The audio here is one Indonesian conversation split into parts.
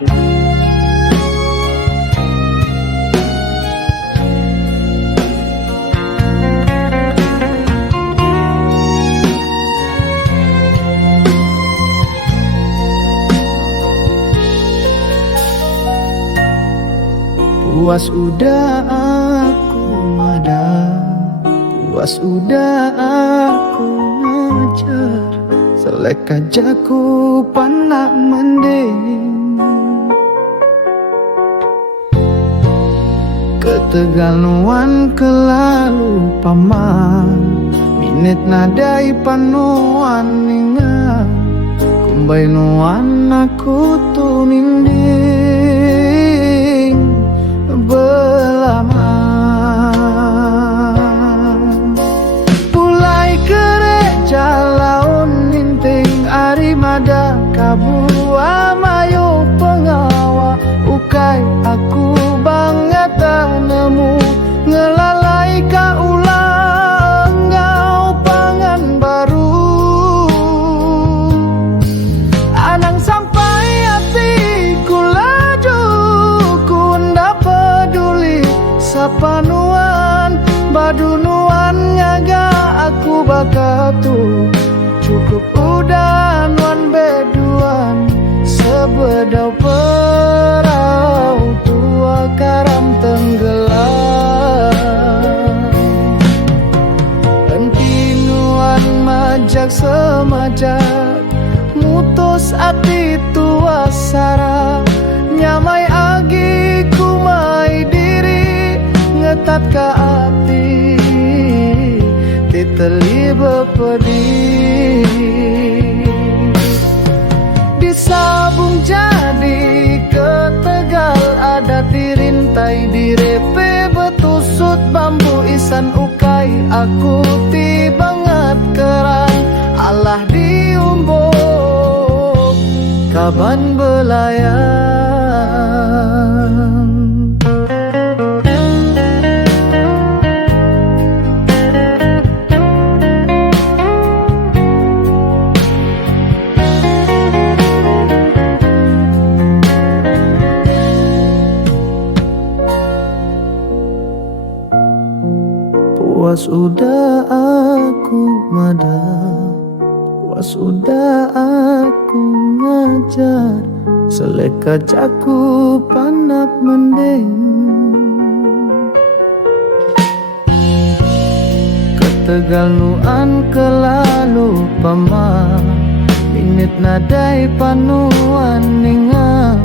Puas udah aku ada, puas udah aku ngejar, selek aja ku panak mending. Ketegal nuan kelalu paman, minit nadai panuan ninga, kumbai nuan aku tu ninding belaman. Pulai gereja laun ninting arimada kabua mayo pengawa, ukai aku banget nemu ngelalai ka ulang ngau pangan baru. Anang sampai hatiku laju, ku ndak peduli sapanuan badunuan ngaga aku bakatu. Cukup udah nuan beduan sebedau perau tua karam tenggelam. Entinuan majak semajak mutus ati tua sara, nyamai agi kumai diri ngetat ka ati titeli bepedi. Disabung jadi ketegal ada dirintai direpe betusut bambu isan ukai aku ti banget kerang alah diumbuk kaban belayang. Puas udah aku mada, puas udah aku ngajar, selek ajaku panak mending. Ketegal nuan kelalu paman, minit nadai panuan ninga,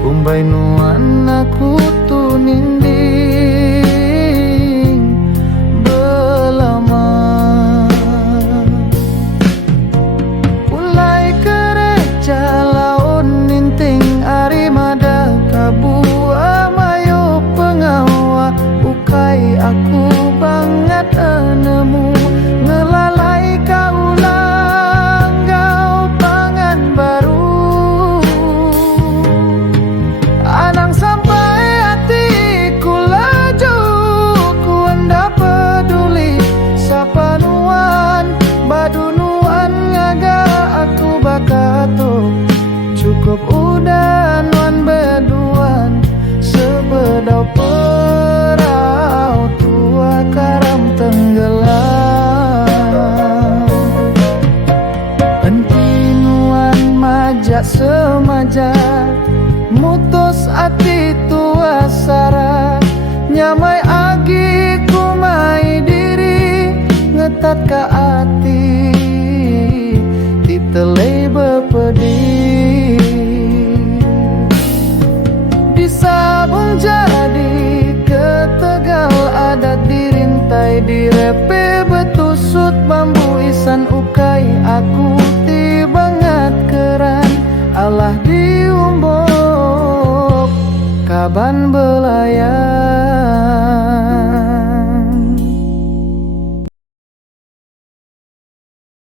kumbai nuan aku tu ninding belaman. Ulai gereja laun ninting arimada kabua mayo pengawa, ukai aku banget nemu ngelalai kaulang gau pangan baru. Anang sampai hatiku laju, ku ndak peduli sapanuan badunuan ngaga aku bakatu. Cukup udah nuan beduan sebedau perau tua karam tenggelam. Entinuan majak semajak mutus ati tua sara, nyamai agi kumai diri ngetat ka ati titelei bepedi. Disabung jadi ketegal ada dirintai direpe betusut bambu isan ukai aku ti banget keran alah diumbuk kaban